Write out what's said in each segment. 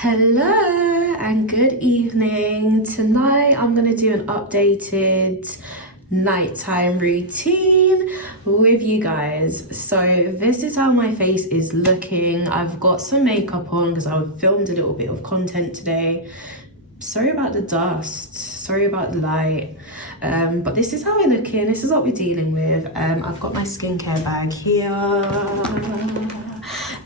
Hello and good evening. Tonight I'm going to do an updated nighttime routine with you guys. So this is how my face is looking. I've got some makeup on because I filmed a little bit of content today. Sorry about the dust, sorry about the light, but this is how we're looking. This is what we're dealing with. I've got my skincare bag here,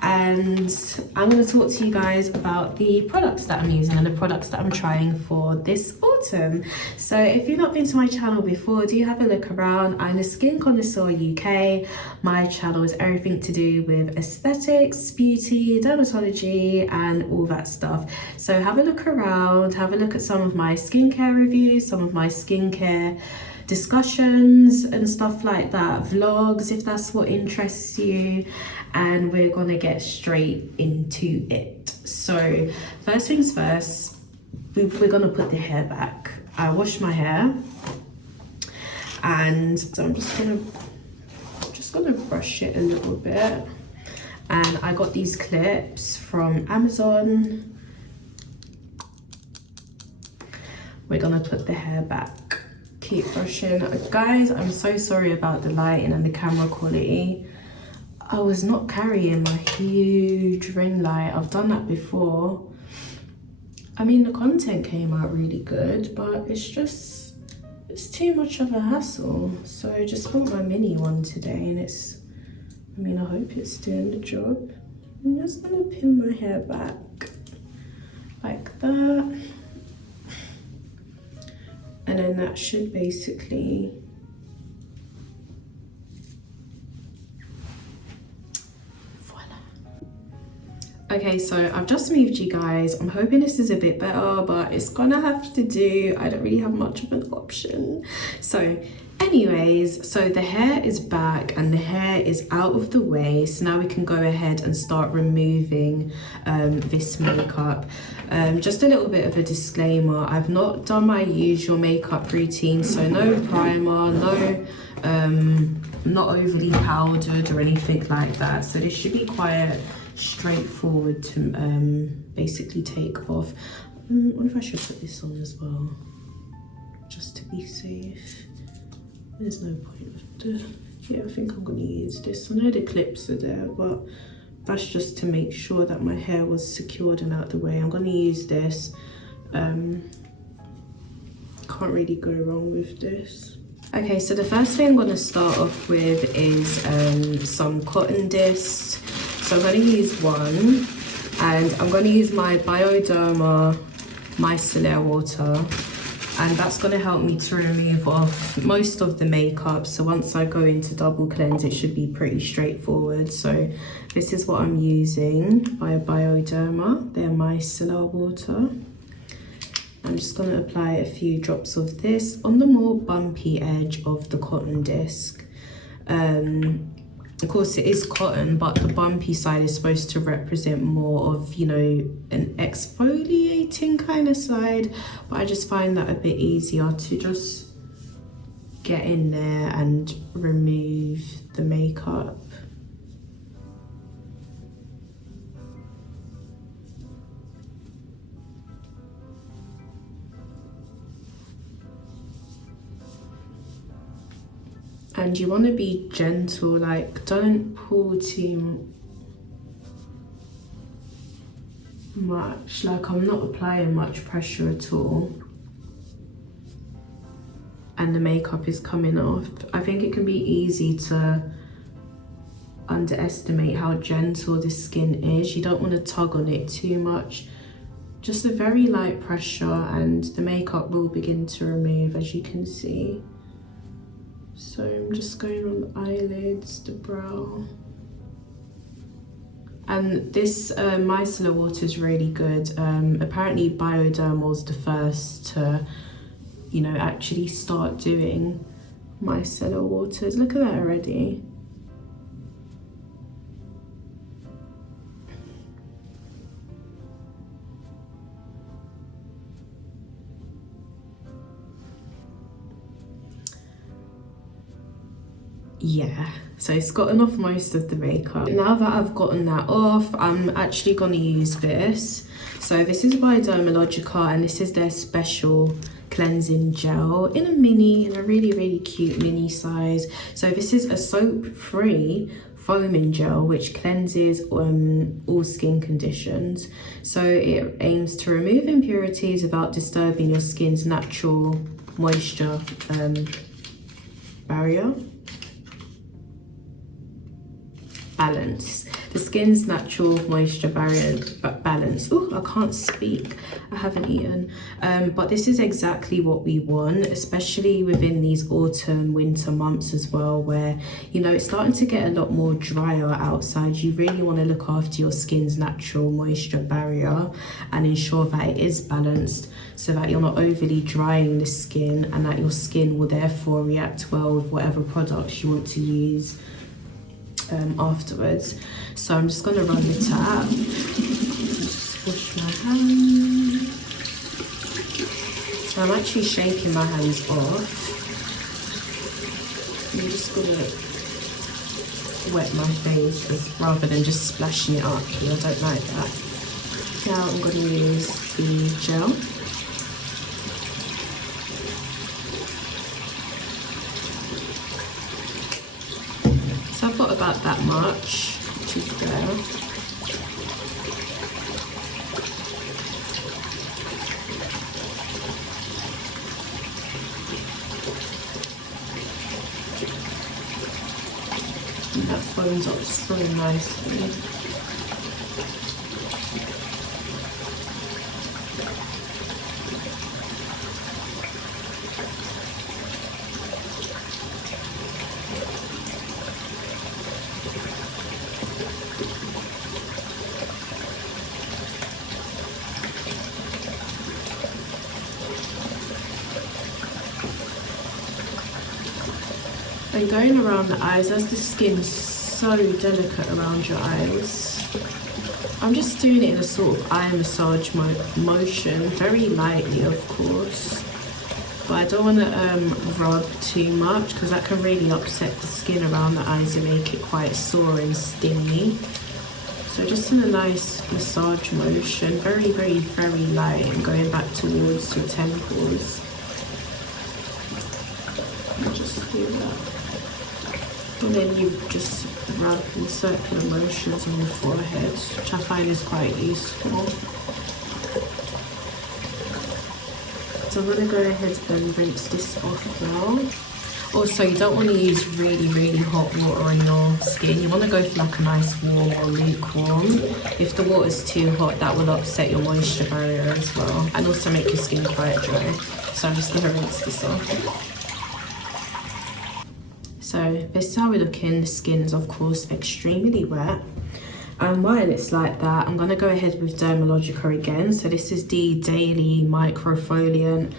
and I'm going to talk to you guys about the products that I'm using and the products that I'm trying for this autumn. So if you've not been to my channel before, do have a look around. I'm a Skin Connoisseur UK. My channel is everything to do with aesthetics, beauty, dermatology and all that stuff. So have a look around, have a look at some of my skincare reviews, some of my skincare discussions and stuff like that, vlogs if that's what interests you, and we're gonna get straight into it. So first things first, we're gonna put the hair back. I washed my hair and so I'm just gonna brush it a little bit, and I got these clips from Amazon. We're gonna put the hair back. Keep brushing. Guys, I'm so sorry about the lighting and the camera quality. I was not carrying my huge ring light. I've done that before. I mean, the content came out really good, but it's too much of a hassle. So I just got my mini one today, and I hope it's doing the job. I'm just gonna pin my hair back like that. And then that should basically voila. Okay, so I've just moved you guys. I'm hoping this is a bit better, but it's gonna have to do. I don't really have much of an option. So anyways, so the hair is back and the hair is out of the way. So now we can go ahead and start removing this makeup. Just a little bit of a disclaimer, I've not done my usual makeup routine, so no primer, no not overly powdered or anything like that. So this should be quite straightforward to basically take off. I wonder if I should put this on as well, just to be safe. There's no point of the, yeah, I think I'm gonna use this. I know the clips are there, but that's just to make sure that my hair was secured and out the way. I'm gonna use this. Can't really go wrong with this. Okay, so the first thing I'm gonna start off with is some cotton discs. So I'm gonna use one, and I'm gonna use my Bioderma micellar water. And that's going to help me to remove off most of the makeup. So once I go into double cleanse, it should be pretty straightforward. So this is what I'm using by Bioderma, their micellar water. I'm just going to apply a few drops of this on the more bumpy edge of the cotton disc. Of course it is cotton, but the bumpy side is supposed to represent more of, you know, an exfoliating kind of side, but I just find that a bit easier to just get in there and remove the makeup. And you want to be gentle, like don't pull too much. Like I'm not applying much pressure at all, and the makeup is coming off. I think it can be easy to underestimate how gentle the skin is. You don't want to tug on it too much. Just a very light pressure and the makeup will begin to remove, as you can see. So I'm just going on the eyelids, the brow. And this micellar water is really good. Apparently Bioderma was the first to, you know, actually start doing micellar waters. Look at that already. Yeah, so it's gotten off most of the makeup. Now that I've gotten that off, I'm actually gonna use this. So this is by Dermalogica, and this is their special cleansing gel in a really cute mini size. So this is a soap-free foaming gel which cleanses all skin conditions. So it aims to remove impurities without disturbing your skin's natural moisture barrier balance. The skin's natural moisture barrier balance. Oh, I can't speak, I haven't eaten. But this is exactly what we want, especially within these autumn winter months as well, where, you know, it's starting to get a lot more drier outside. You really want to look after your skin's natural moisture barrier and ensure that it is balanced, so that you're not overly drying the skin and that your skin will therefore react well with whatever products you want to use afterwards. So I'm just going to run the tap, just wash my hands. So I'm actually shaking my hands off. I'm just going to wet my face rather than just splashing it up. I don't like that. Now I'm going to use the gel. So I've got about that much, which is there. And that foams up so nicely. And going around the eyes, as the skin's so delicate around your eyes, I'm just doing it in a sort of eye massage motion, very lightly of course, but I don't want to rub too much because that can really upset the skin around the eyes and make it quite sore and stingy. So just in a nice massage motion, very light, and going back towards your temples. And just do that. And then you just rub in circular motions on your forehead, which I find is quite useful. So I'm going to go ahead and rinse this off now. Also, you don't want to use really hot water on your skin. You want to go for like a nice warm or lukewarm. If the water's too hot, that will upset your moisture barrier as well, and also make your skin quite dry. So I'm just going to rinse this off. So this is how we're looking. The skin's of course extremely wet. And while it's like that, I'm gonna go ahead with Dermalogica again. So this is the Daily Microfoliant.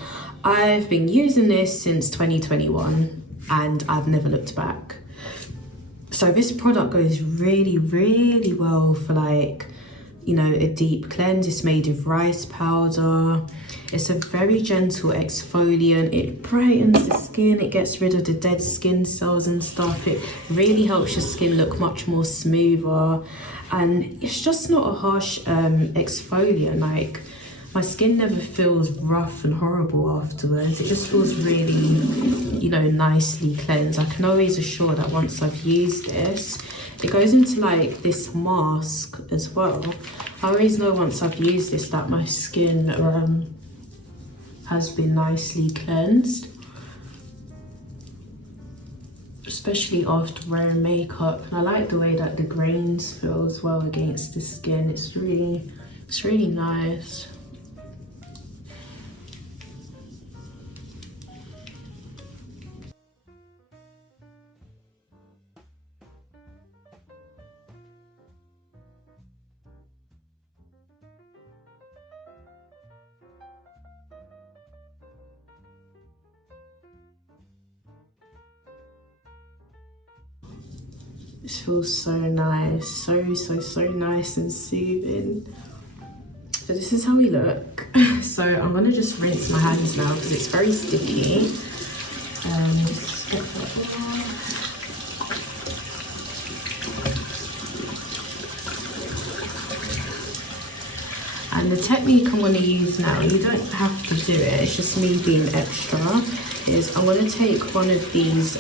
I've been using this since 2021 and I've never looked back. So this product goes really well for, like, you know, a deep cleanse. It's made of rice powder. It's a very gentle exfoliant. It brightens the skin. It gets rid of the dead skin cells and stuff. It really helps your skin look much more smoother. And it's just not a harsh exfoliant. Like, my skin never feels rough and horrible afterwards. It just feels really, you know, nicely cleansed. I can always assure that once I've used this, it goes into like this mask as well. I always know once I've used this that my skin has been nicely cleansed, especially after wearing makeup. And I like the way that the grains feel as well against the skin. It's really nice. This feels so nice, so nice and soothing. So this is how we look. So I'm gonna just rinse my hands now because it's very sticky. Just get that off. And the technique I'm going to use now, you don't have to do it, it's just me being extra, is I'm going to take one of these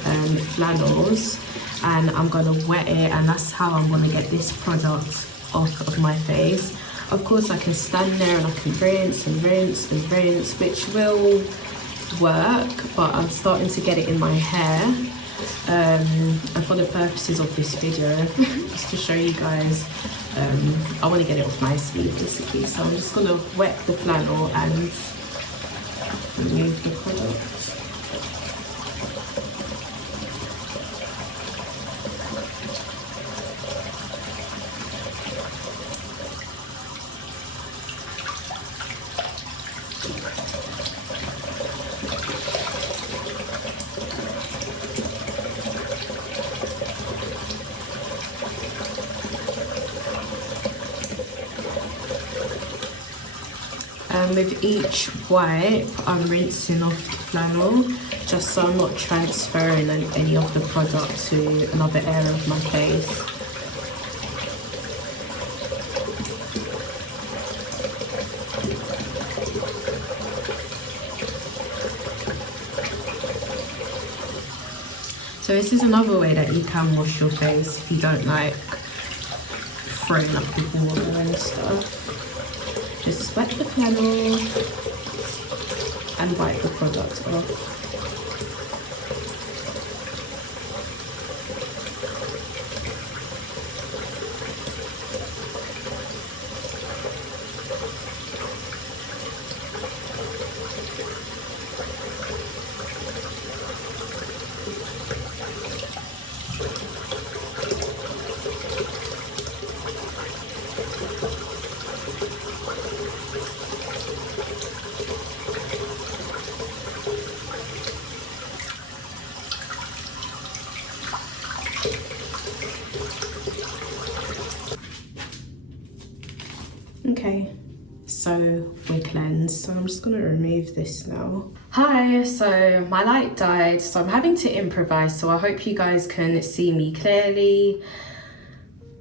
flannels and I'm going to wet it, and that's how I'm going to get this product off of my face. Of course I can stand there and I can rinse and rinse and rinse, which will work, but I'm starting to get it in my hair. And for the purposes of this video, just to show you guys, I want to get it off my sleeve basically, so I'm just going to wet the flannel and remove the product. With each wipe, I'm rinsing off the flannel just so I'm not transferring any of the product to another area of my face. So this is another way that you can wash your face if you don't like throwing up with water and stuff. Just wet the flannel and wipe the product off. Okay, so we're cleansed, so I'm just gonna remove this now. Hi, so my light died, so I'm having to improvise, so I hope you guys can see me clearly.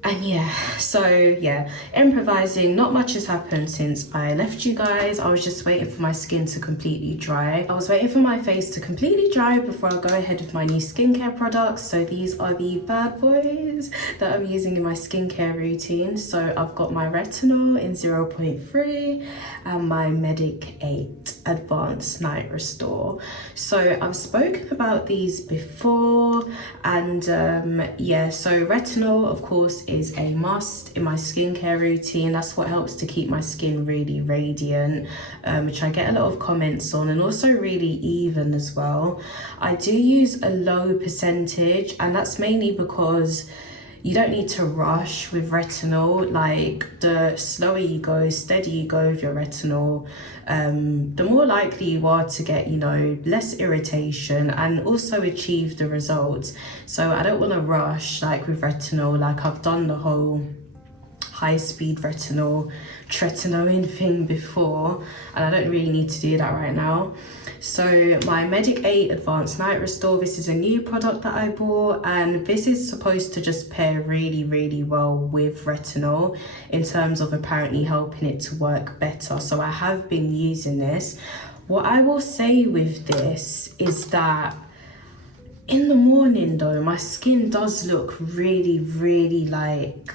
And yeah, so yeah, improvising, not much has happened since I left you guys. I was just waiting for my skin to completely dry. I was waiting for my face to completely dry before I go ahead with my new skincare products. So these are the bad boys that I'm using in my skincare routine. So I've got my Retinol in 0.3 and my Medic 8 Advanced Night Restore. So I've spoken about these before, and yeah, so Retinol of course is a must in my skincare routine. That's what helps to keep my skin really radiant, which I get a lot of comments on, and also really even as well. I do use a low percentage, and that's mainly because you don't need to rush with retinol. Like, the slower you go, steady you go with your retinol, the more likely you are to get, you know, less irritation and also achieve the results. So I don't want to rush like with retinol. Like, I've done the whole high-speed tretinoin thing before, and I don't really need to do that right now. So my Medic 8 Advanced Night Restore, this is a new product that I bought, and this is supposed to just pair really, really well with retinol in terms of apparently helping it to work better. So I have been using this. What I will say with this is that in the morning though, my skin does look really, really like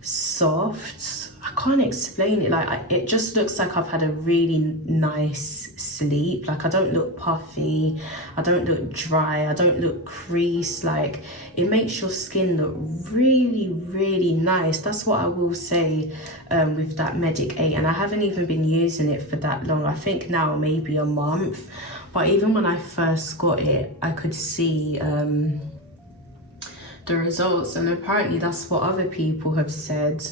soft. I can't explain it. Like, it just looks like I've had a really nice sleep. Like, I don't look puffy, I don't look dry, I don't look creased. Like, it makes your skin look really, really nice. That's what I will say with that Medic 8, and I haven't even been using it for that long. I think now maybe a month, but even when I first got it, I could see the results, and apparently that's what other people have said,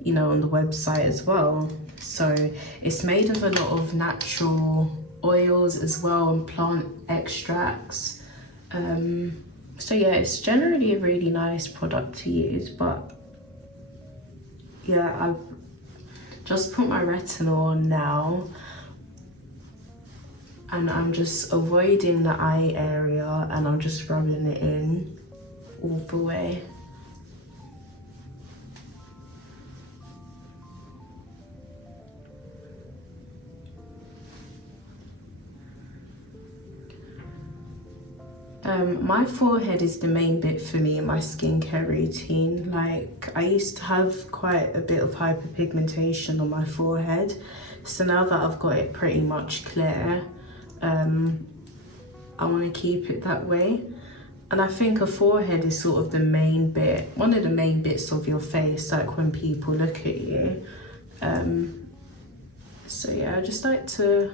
you know, on the website as well. So it's made of a lot of natural oils as well, and plant extracts. So yeah, it's generally a really nice product to use. But yeah, I've just put my retinol on now, and I'm just avoiding the eye area, and I'm just rubbing it in all the way. My forehead is the main bit for me in my skincare routine. Like, I used to have quite a bit of hyperpigmentation on my forehead. So now that I've got it pretty much clear, I want to keep it that way. And I think a forehead is sort of the main bit, one of the main bits of your face, like when people look at you. So yeah, I just like to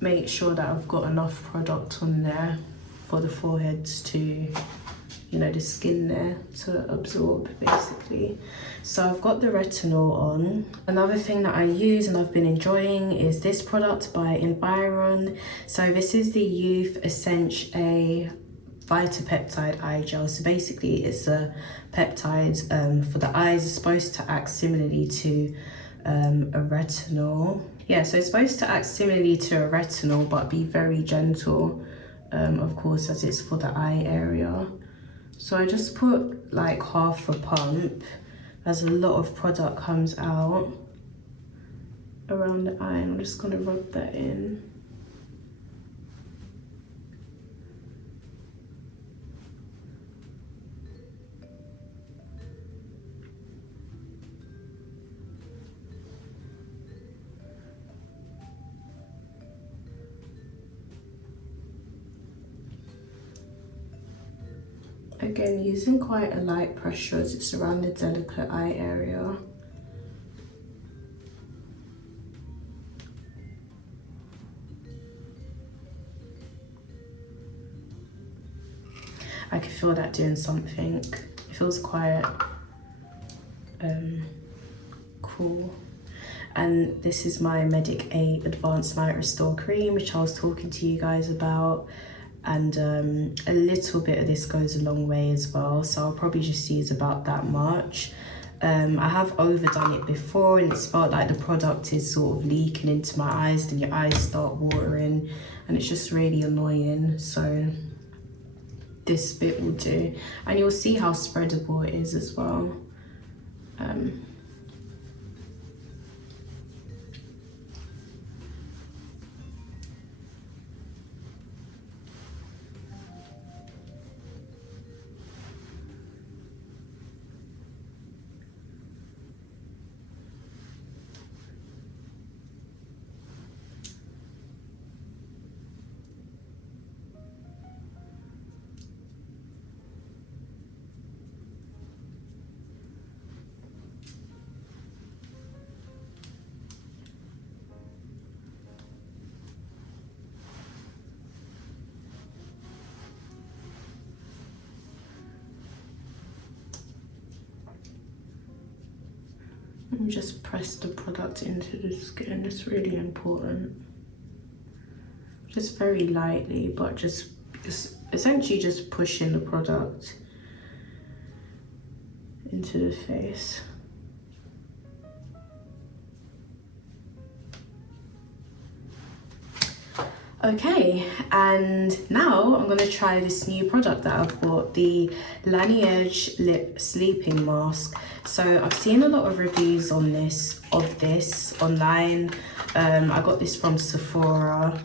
make sure that I've got enough product on there for the forehead to, you know, the skin there to absorb basically. So I've got the retinol on. Another thing that I use and I've been enjoying is this product by Environ. So this is the Youth Essential A Vitapeptide Eye Gel. So basically it's a peptide for the eyes. It's supposed to act similarly to a retinol. Yeah, so it's supposed to act similarly to a retinol but be very gentle, of course, as it's for the eye area. So I just put like half a pump as a lot of product comes out around the eye, and I'm just gonna rub that in. Again, using quite a light pressure as it's around the delicate eye area. I can feel that doing something. It feels quite cool. And this is my Medic 8 Advanced Night Restore Cream, which I was talking to you guys about. And a little bit of this goes a long way as well, so I'll probably just use about that much. I have overdone it before and it's felt like the product is sort of leaking into my eyes, then your eyes start watering and it's just really annoying. So this bit will do, and you'll see how spreadable it is as well. And just press the product into the skin. It's really important. Just very lightly, but just essentially just pushing the product into the face. Okay, and now I'm going to try this new product that I've bought, the Laneige Lip Sleeping Mask. So I've seen a lot of reviews on this online. I got this from Sephora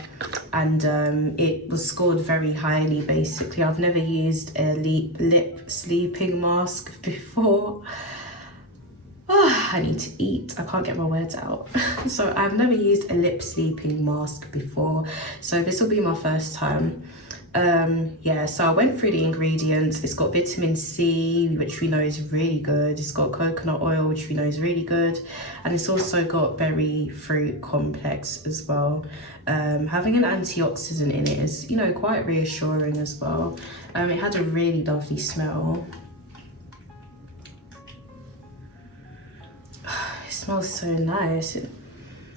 and it was scored very highly basically. I've never used a lip sleeping mask before. I need to eat, I can't get my words out. So I've never used a lip sleeping mask before, so this will be my first time. Yeah, so I went through the ingredients. It's got vitamin C, which we know is really good. It's got coconut oil, which we know is really good, and it's also got berry fruit complex as well. Having an antioxidant in it is, you know, quite reassuring as well. It had a really lovely smell. Smells so nice. It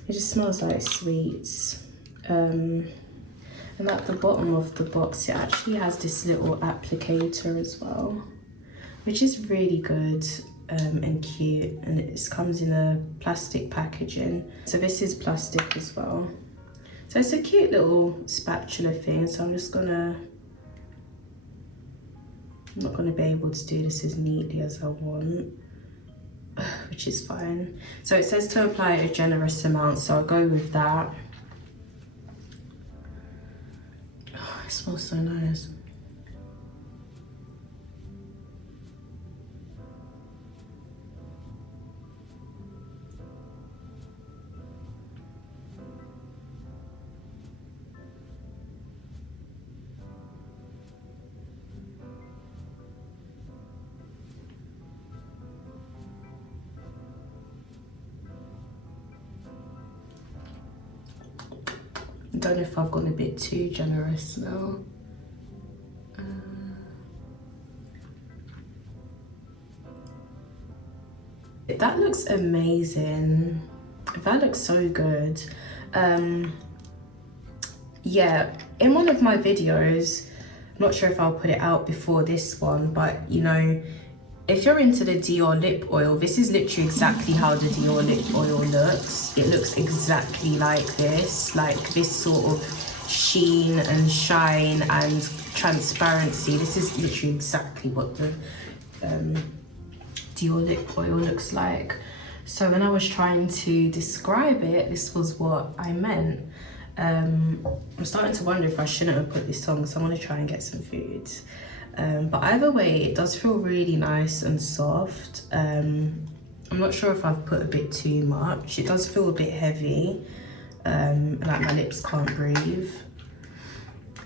just smells like sweets. And at the bottom of the box it actually has this little applicator as well, which is really good and cute, and it comes in a plastic packaging. So this is plastic as well. So it's a cute little spatula thing. So I'm not gonna be able to do this as neatly as I want, which is fine. So it says to apply a generous amount, so I'll go with that. It smells so nice. I don't know if I've gone a bit too generous now. That looks amazing. That looks so good. Yeah, in one of my videos, I'm not sure if I'll put it out before this one, but you know, if you're into the Dior lip oil, this is literally exactly how the Dior lip oil looks. It looks exactly like this sort of sheen and shine and transparency. This is literally exactly what the Dior lip oil looks like. So when I was trying to describe it, this was what I meant. I'm starting to wonder if I shouldn't have put this on, because I want to try and get some food. But either way, it does feel really nice and soft. I'm not sure if I've put a bit too much. It does feel a bit heavy, like my lips can't breathe.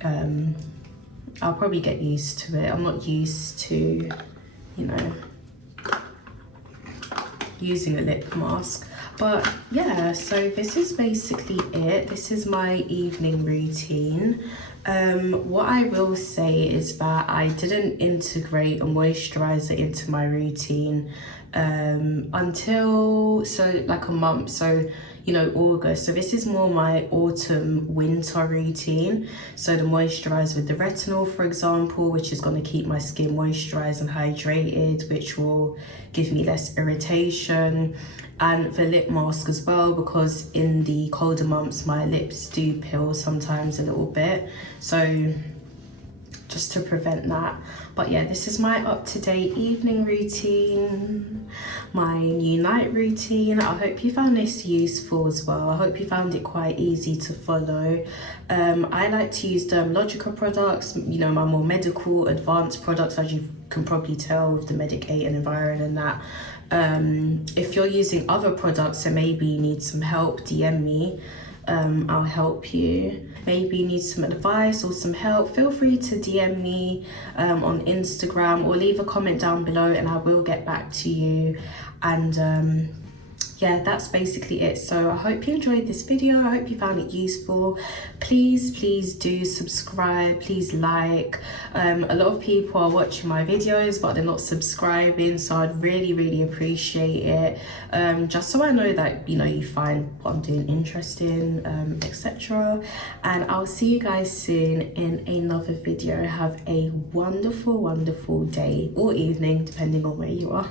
I'll probably get used to it. I'm not used to, you know, using a lip mask. But yeah, so this is basically it. This is my evening routine. What I will say is that I didn't integrate a moisturizer into my routine until like a month, so you know, August. So this is more my autumn winter routine. So the moisturizer with the retinol, for example, which is going to keep my skin moisturized and hydrated, which will give me less irritation, and the lip mask as well, because in the colder months my lips do peel sometimes a little bit, so just to prevent that. But yeah, this is my up-to-date evening routine, my new night routine. I hope you found this useful as well. I hope you found it quite easy to follow. I like to use Dermalogica products, you know, my more medical advanced products, as you can probably tell with the Medicate and Environ and that. If you're using other products and maybe you need some help, DM me. I'll help you. Maybe you need some advice or some help, feel free to DM me on Instagram, or leave a comment down below and I will get back to you. And yeah, that's basically it. So I hope you enjoyed this video. I hope you found it useful. Please do subscribe, please like. A lot of people are watching my videos but they're not subscribing, so I'd really appreciate it, just so I know that, you know, you find what I'm doing interesting, etc. And I'll see you guys soon in another video. Have a wonderful day or evening, depending on where you are.